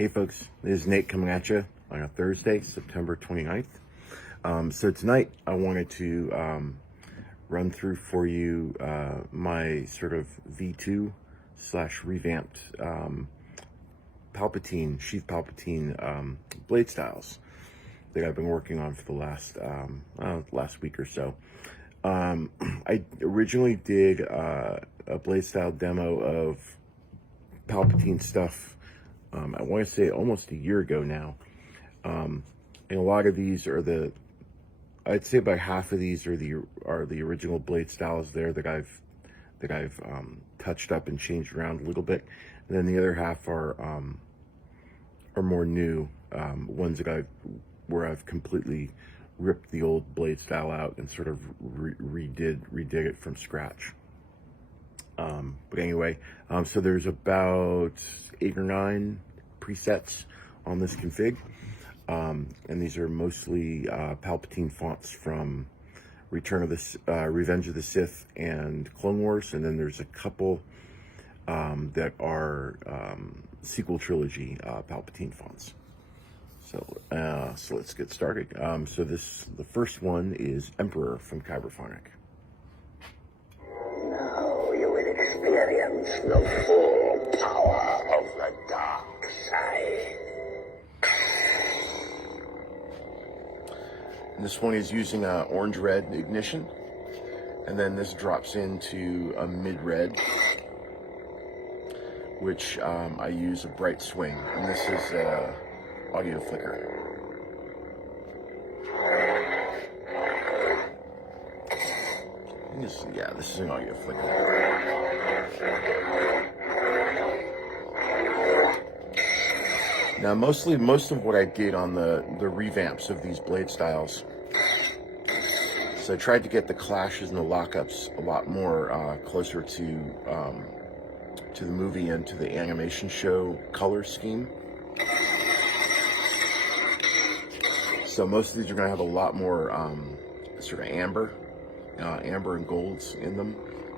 Hey folks, this is Nate coming at you on a Thursday, September 29th. So tonight I wanted to run through for you my sort of V2 / revamped Palpatine, Sheev Palpatine Bladestyles that I've been working on for the last week or so. I originally did a Bladestyle demo of Palpatine stuff I want to say almost a year ago now, and a lot of these are I'd say about half of these are the original Bladestyles there that I've touched up and changed around a little bit, and then the other half are more new ones that where I've completely ripped the old Bladestyle out and sort of redid it from scratch. But anyway, so there's about 8 or 9 presets on this config, and these are mostly Palpatine fonts from Revenge of the Sith and Clone Wars, and then there's a couple that are sequel trilogy Palpatine fonts. So let's get started. So the first one is Emperor from Kyberphonic. Now you will experience the full power of the dark side. And this one is using orange-red ignition, and then this drops into a mid-red, which I use a bright swing, and this is audio flicker. This is an audio flicker. Now, most of what I did on the revamps of these Bladestyles, so I tried to get the clashes and the lockups a lot more closer to the movie and to the animation show color scheme. So most of these are going to have a lot more sort of amber and golds in them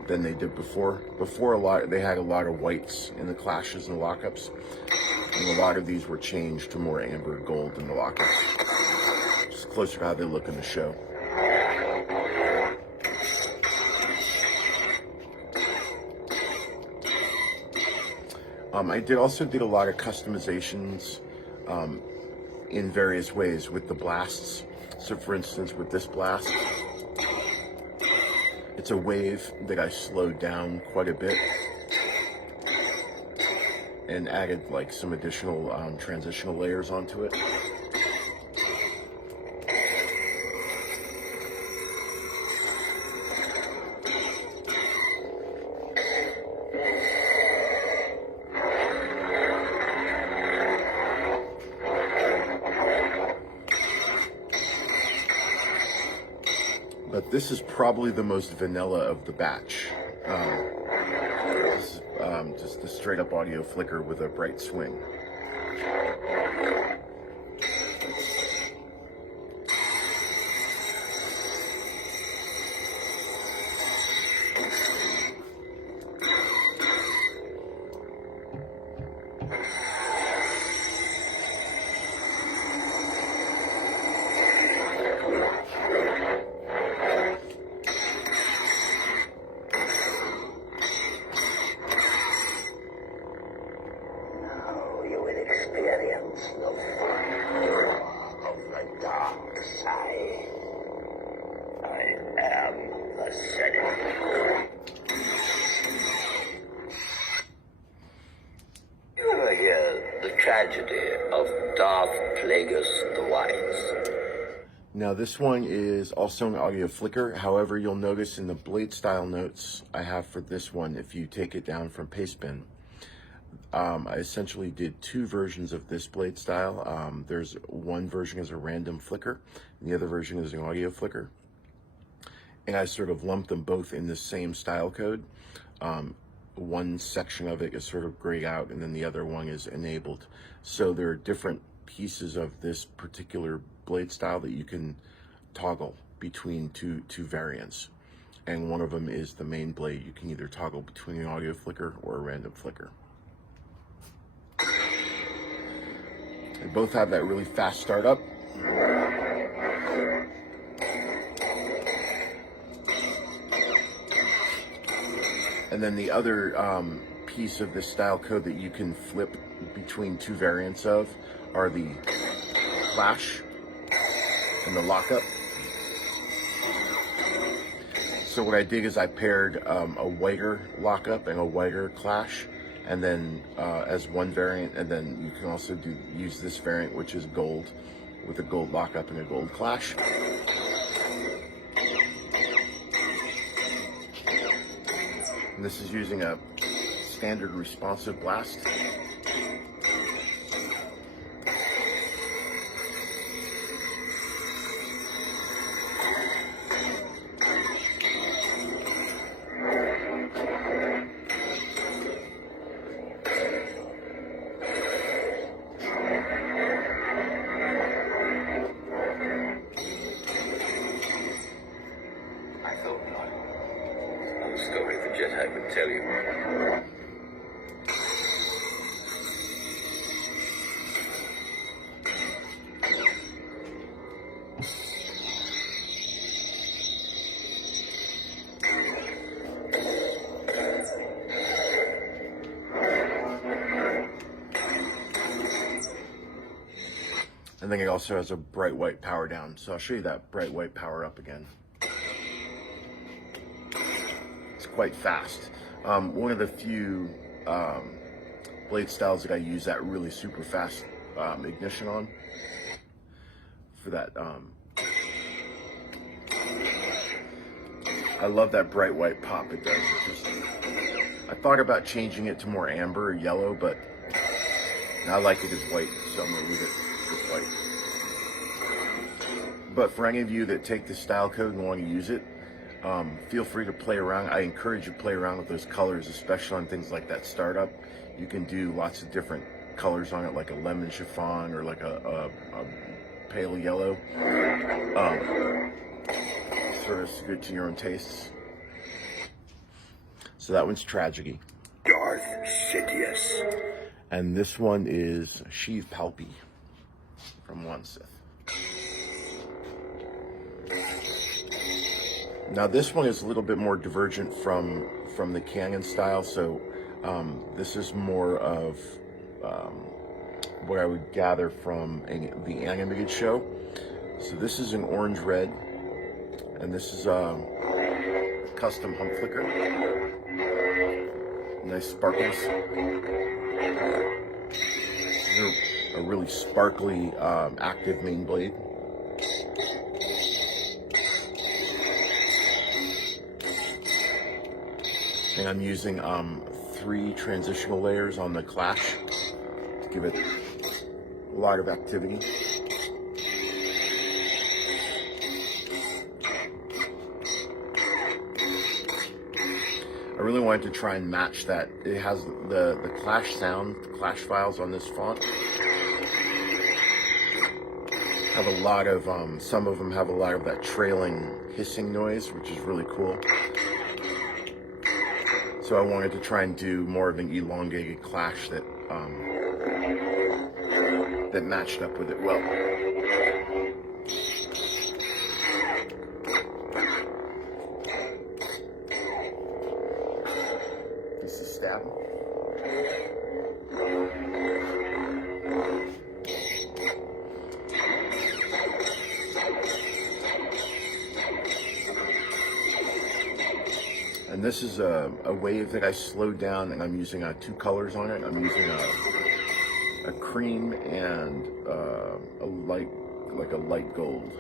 than they did before. Before they had a lot of whites in the clashes and the lockups, and a lot of these were changed to more amber gold in the lockups, just closer to how they look in the show. I also did a lot of customizations in various ways with the blasts. So for instance, with this blast, it's a wave that I slowed down quite a bit and added like some additional transitional layers onto it. But this is probably the most vanilla of the batch. This is just a straight up audio flicker with a bright swing. Now this one is also an audio flicker. However, you'll notice in the Bladestyle notes I have for this one, if you take it down from Pastebin, I essentially did 2 versions of this Bladestyle. There's one version as a random flicker, and the other version is an audio flicker. And I sort of lumped them both in the same style code. One section of it is sort of grayed out, and then the other one is enabled. So there are different pieces of this particular Bladestyle that you can toggle between two variants, and one of them is the main blade. You can either toggle between an audio flicker or a random flicker. They both have that really fast startup. And then the other piece of this style code that you can flip between two variants of are the clash and the lockup. So what I did is I paired a whiter lockup and a whiter clash, and then as one variant, and then you can also use this variant, which is gold, with a gold lockup and a gold clash. And this is using a standard responsive blast. I would tell you. And then it also has a bright white power down. So I'll show you that bright white power up again. It's quite fast. One of the few blade styles that I use that really super fast ignition on for that. I love that bright white pop it does. I thought about changing it to more amber or yellow, but I like it as white, so I'm gonna leave it as white. But for any of you that take the style code and want to use it, feel free to play around. I encourage you to play around with those colors, especially on things like that startup. You can do lots of different colors on it, like a lemon chiffon or like a pale yellow. Sort of good to your own tastes. So that one's Tragedy. Darth Sidious. And this one is Sheev Palpatine from juansith. Now this one is a little bit more divergent from the Canyon style, so this is more of what I would gather from the animated show. So this is an orange red, and this is custom hump flicker. Nice sparkles. These are a really sparkly active main blade. And I'm using 3 transitional layers on the clash to give it a lot of activity. I really wanted to try and match that. It has the clash sound, the clash files on this font. Have a lot of, some of them have a lot of that trailing hissing noise, which is really cool. So I wanted to try and do more of an elongated clash that that matched up with it well. This is stab. And this is a wave that I slowed down, and I'm using 2 colors on it. I'm using a cream and a light, like a light gold.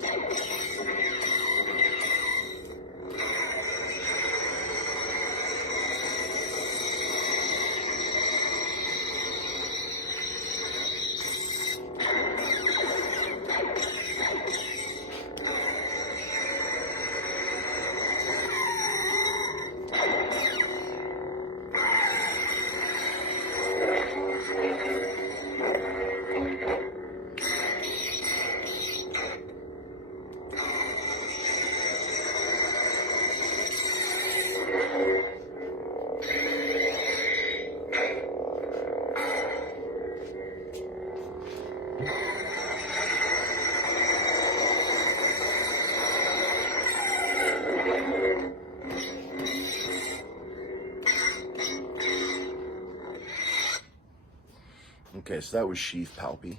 Okay, so that was SheevPalpy.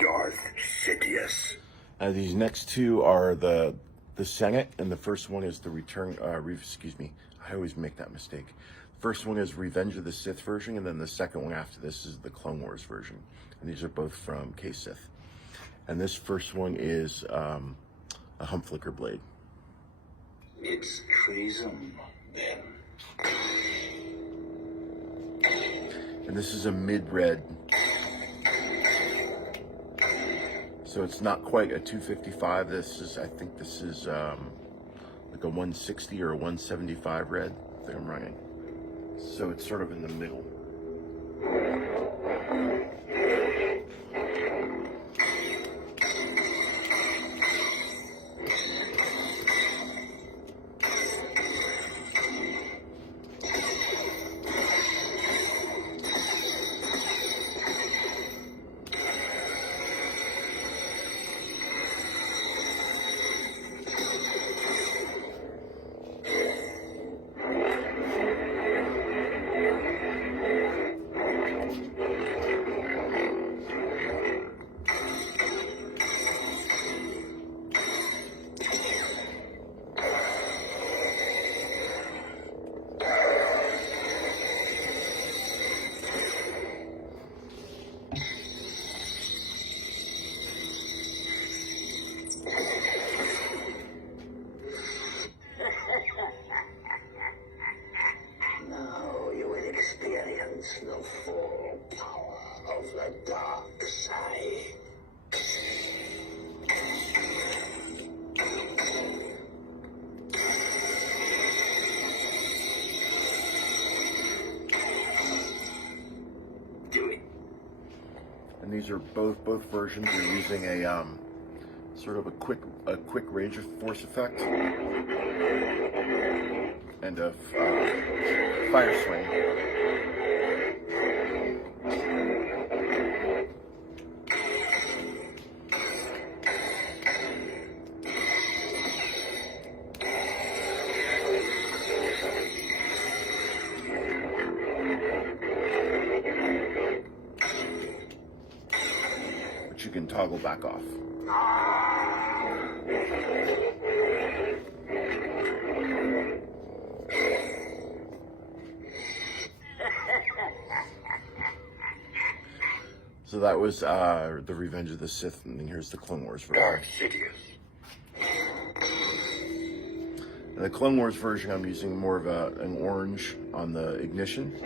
Darth Sidious. These next two are the Senate, and the first one is the excuse me, I always make that mistake. First one is Revenge of the Sith version, and then the second one after this is the Clone Wars version. And these are both from ksith. And this first one is a hump flicker blade. It's treason, then. And this is a mid-red. So it's not quite a 255. I think this is like a 160 or a 175 red that I'm running. So it's sort of in the middle. Now you will experience the full power of the dark side. Do it. And these are both versions are using a sort of a quick range of force effect and a fire swing. Which you can toggle back off. So that was the Revenge of the Sith, and then here's the Clone Wars version. Darth Sidious. And the Clone Wars version, I'm using more of an orange on the ignition.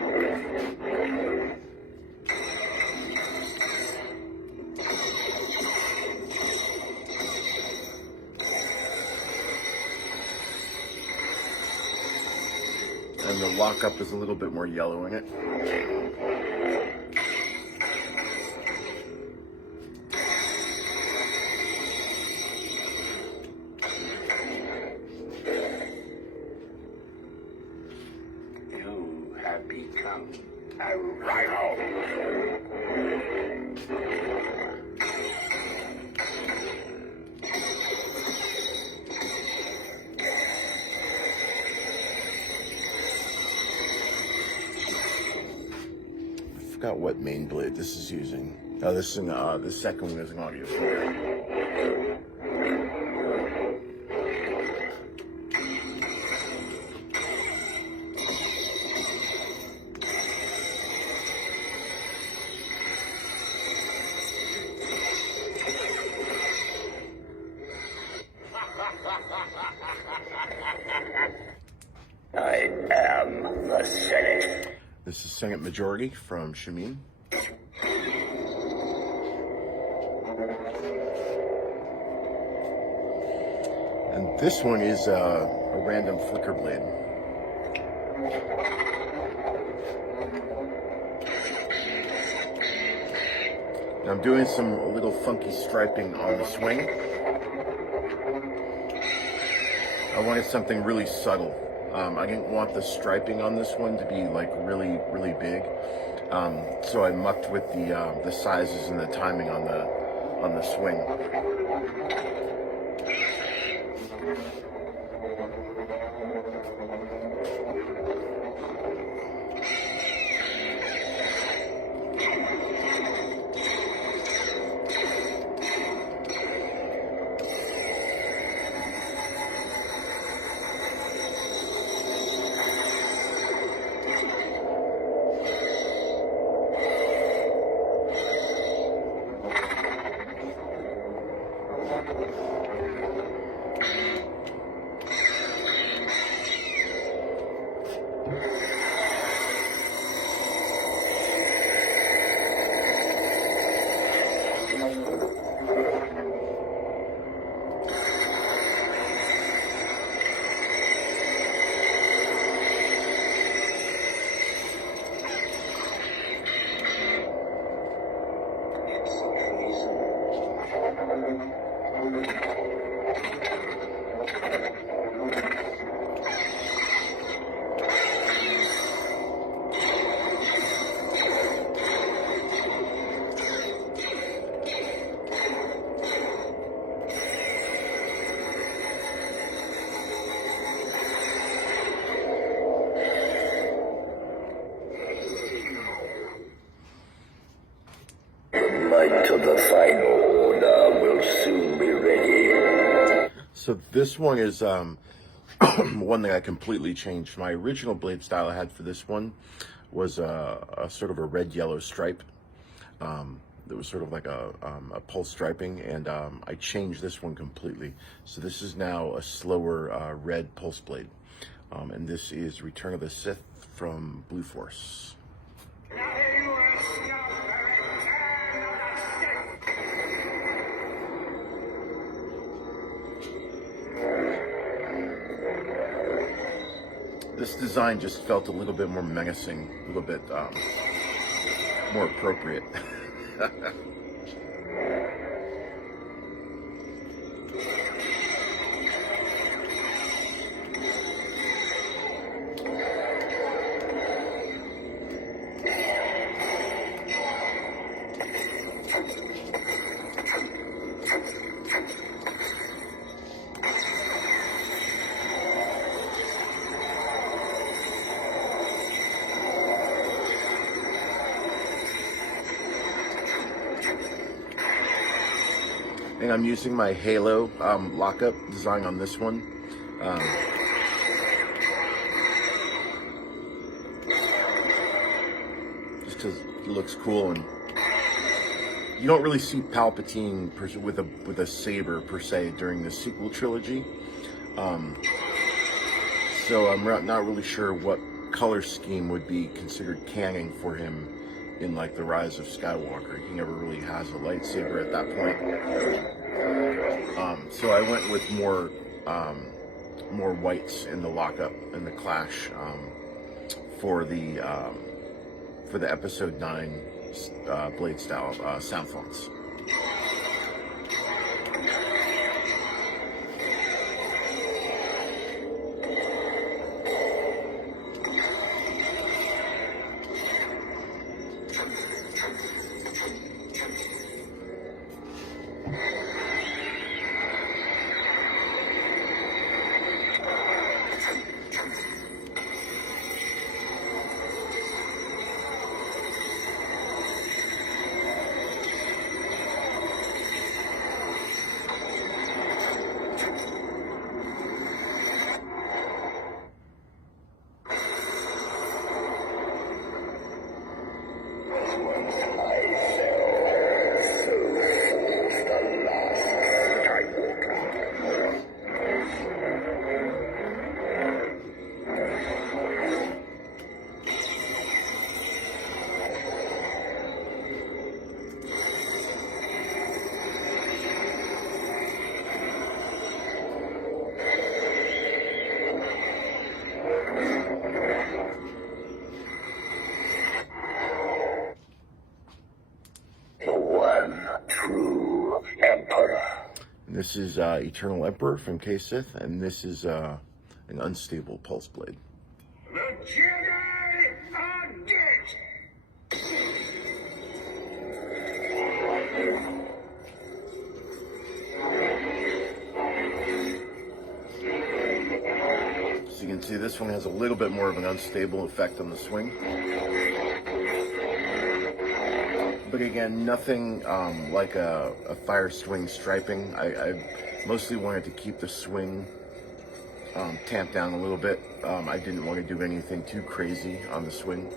And the lockup is a little bit more yellow in it. You have become a rhino. I forgot what main blade this is using. Oh, this is the second one is an audio filter. I am the Senate. This is SenateMajority from shameem. And this one is a random flicker blade. Now I'm doing a little funky striping on the swing. I wanted something really subtle. I didn't want the striping on this one to be like really, really big. So I mucked with the sizes and the timing on the swing. Might of the final order will soon be ready. So this one is one that I completely changed. My original blade style I had for this one was a sort of a red-yellow stripe. That was sort of like a pulse striping, and I changed this one completely. So this is now a slower red pulse blade, and this is Return of the Sith from Blueforce. This design just felt a little bit more menacing, a little bit more appropriate. And I'm using my Halo lockup design on this one. Just because it looks cool, and you don't really see Palpatine with a saber per se during the sequel trilogy. So I'm not really sure what color scheme would be considered canon for him in like the Rise of Skywalker. He never really has a lightsaber at that point. So I went with more whites in the lockup and the clash for the Episode 9 blade style sound fonts. This is EternalEmperor from ksith, and this is an unstable pulse blade. The Jedi are dead! So you can see this one has a little bit more of an unstable effect on the swing. But again, nothing like a fire swing striping. I mostly wanted to keep the swing tamped down a little bit. I didn't want to do anything too crazy on the swing.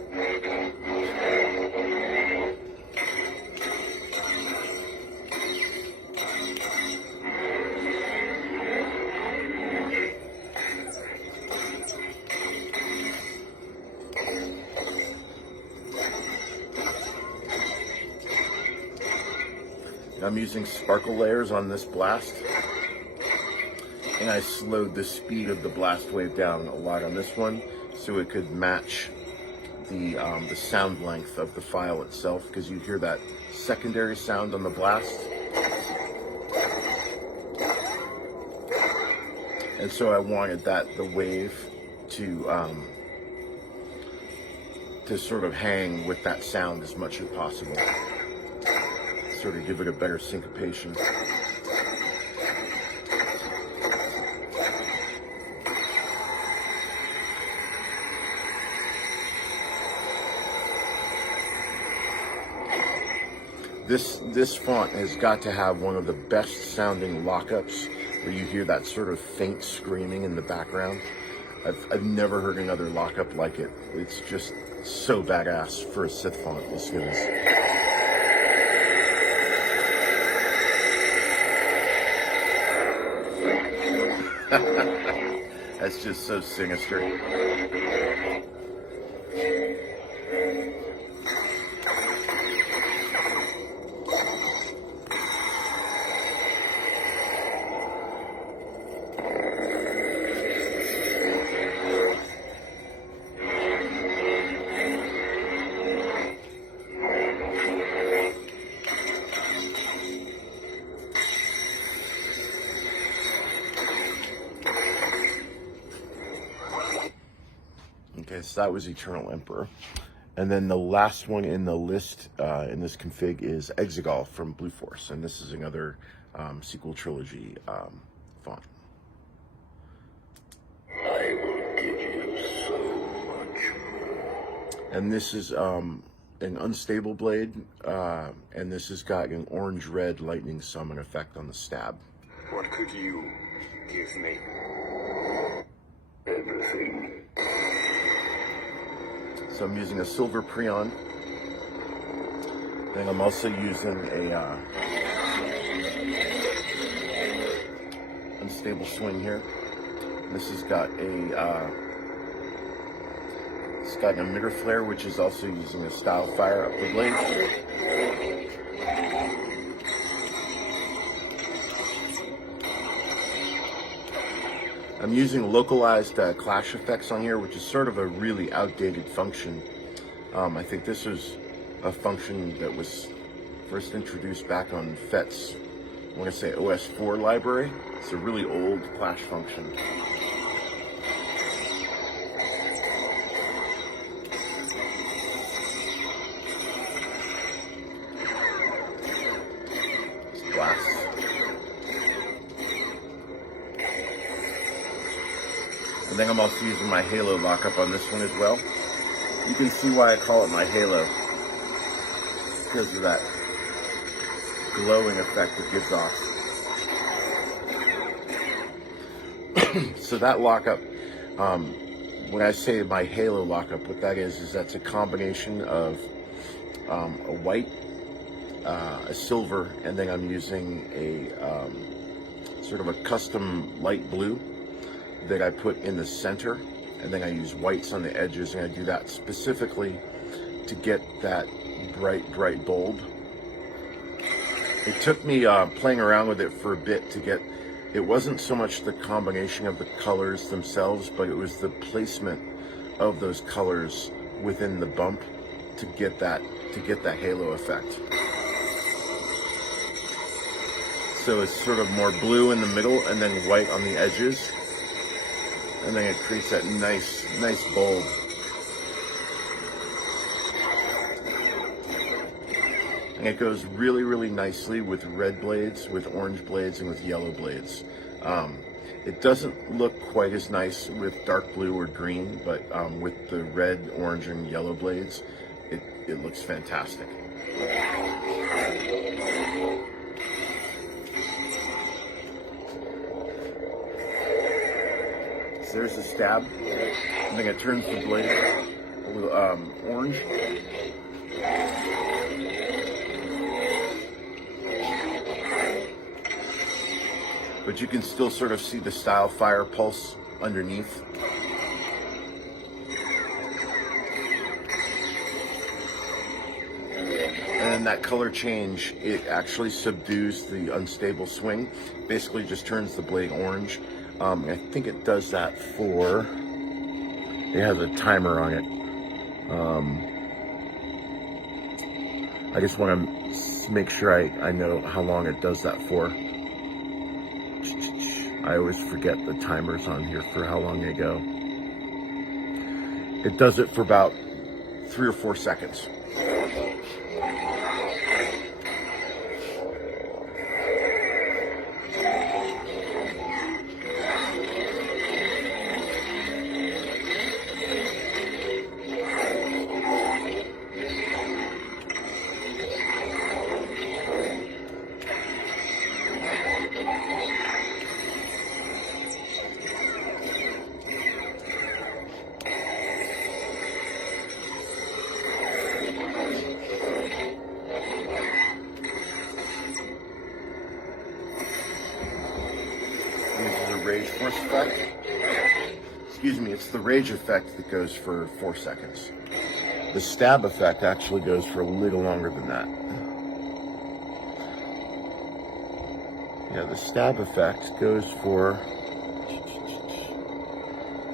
I'm using sparkle layers on this blast, and I slowed the speed of the blast wave down a lot on this one so it could match the sound length of the file itself, because you hear that secondary sound on the blast. And so I wanted the wave to sort of hang with that sound as much as possible, sort of give it a better syncopation. This font has got to have one of the best sounding lockups, where you hear that sort of faint screaming in the background. I've never heard another lockup like it. It's just so badass for a Sith font as good as. That's just so sinister. Okay, so that was EternalEmperor. And then the last one in the list in this config is Exegol from blueforce. And this is another sequel trilogy font. I will give you so much more. And this is an unstable blade. And this has got an orange-red lightning summon effect on the stab. What could you give me? Everything. So I'm using a silver Prion. Then I'm also using a unstable swing here. This has got a it's got an emitter flare, which is also using a style fire up the blade. I'm using localized clash effects on here, which is sort of a really outdated function. I think this was a function that was first introduced back on FET's, I want to say OS4 library. It's a really old clash function. It's blast. And then I'm also using my halo lockup on this one as well. You can see why I call it my halo, because of that glowing effect it gives off. So that lockup, when I say my halo lockup, what that is that's a combination of a white, a silver, and then I'm using a sort of a custom light blue that I put in the center, and then I use whites on the edges, and I do that specifically to get that bright bulb. It took me playing around with it for a bit to get, it wasn't so much the combination of the colors themselves, but it was the placement of those colors within the bump to get that halo effect. So it's sort of more blue in the middle and then white on the edges. And then it creates that nice bulb. And it goes really nicely with red blades, with orange blades, and with yellow blades. It doesn't look quite as nice with dark blue or green, but with the red, orange, and yellow blades, it looks fantastic. So there's the stab. I think it turns the blade a little orange. But you can still sort of see the style fire pulse underneath. And then that color change, it actually subdues the unstable swing. Basically just turns the blade orange. I think it does that for, it has a timer on it. I just want to make sure I know how long it does that for. I always forget the timers on here for how long they go. It does it for about 3 or 4 seconds. Rage force effect. Excuse me, it's the rage effect that goes for 4 seconds. The stab effect actually goes for a little longer than that. Yeah, the stab effect goes for...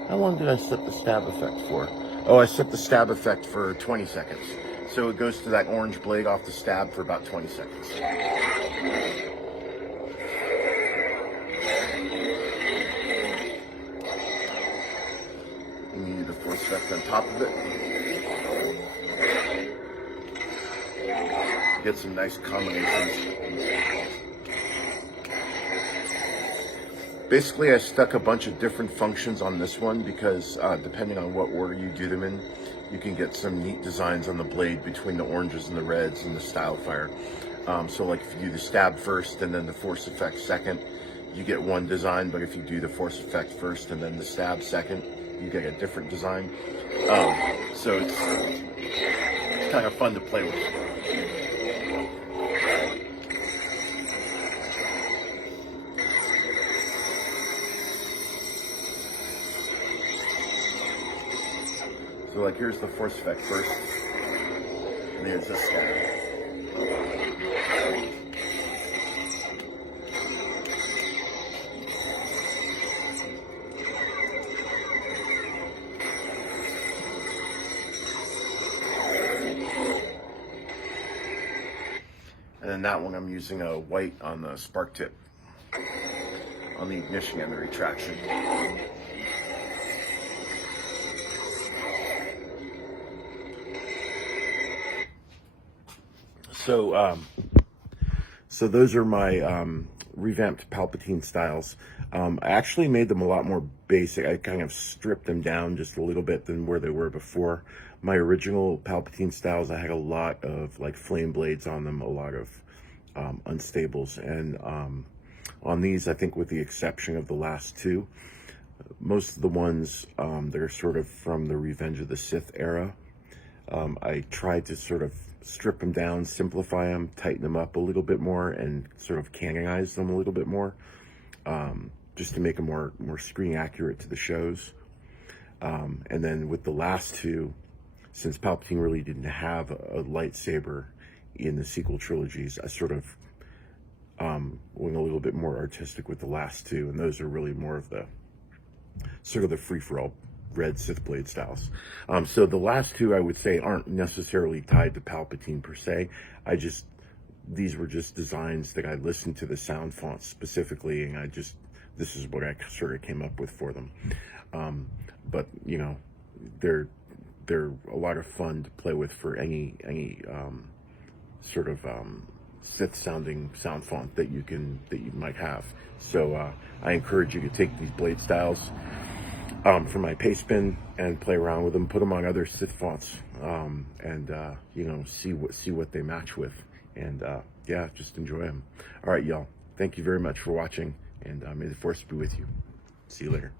How long did I set the stab effect for? Oh, I set the stab effect for 20 seconds. So it goes to that orange blade off the stab for about 20 seconds. And you need a force effect on top of it. Get some nice combinations. Basically, I stuck a bunch of different functions on this one because depending on what order you do them in, you can get some neat designs on the blade between the oranges and the reds and the style fire. So like if you do the stab first and then the force effect second, you get one design, but if you do the force effect first and then the stab second, you get a different design. So it's kind of fun to play with. So like here's the force effect first, and here's this stab. And then that one I'm using a white on the spark tip, on the ignition and the retraction. So those are my revamped Palpatine styles. I actually made them a lot more basic. I kind of stripped them down just a little bit than where they were before. My original Palpatine styles, I had a lot of like flame blades on them, a lot of unstables, and on these, I think with the exception of the last two, most of the ones that are sort of from the Revenge of the Sith era, I tried to sort of strip them down, simplify them, tighten them up a little bit more, and sort of canonize them a little bit more, just to make them more screen accurate to the shows. And then with the last two, since Palpatine really didn't have a lightsaber in the sequel trilogies, I sort of went a little bit more artistic with the last two, and those are really more of the sort of the free-for-all red Sith blade styles. So the last two, I would say, aren't necessarily tied to Palpatine per se. These were just designs that I listened to the sound fonts specifically, and this is what I sort of came up with for them. But you know, they're a lot of fun to play with for any sort of Sith sounding sound font that you might have. So I encourage you to take these blade styles for my paste bin and play around with them, put them on other Sith fonts, and you know, see what they match with, and yeah, just enjoy them. All right, y'all. Thank you very much for watching, and may the Force be with you. See you later.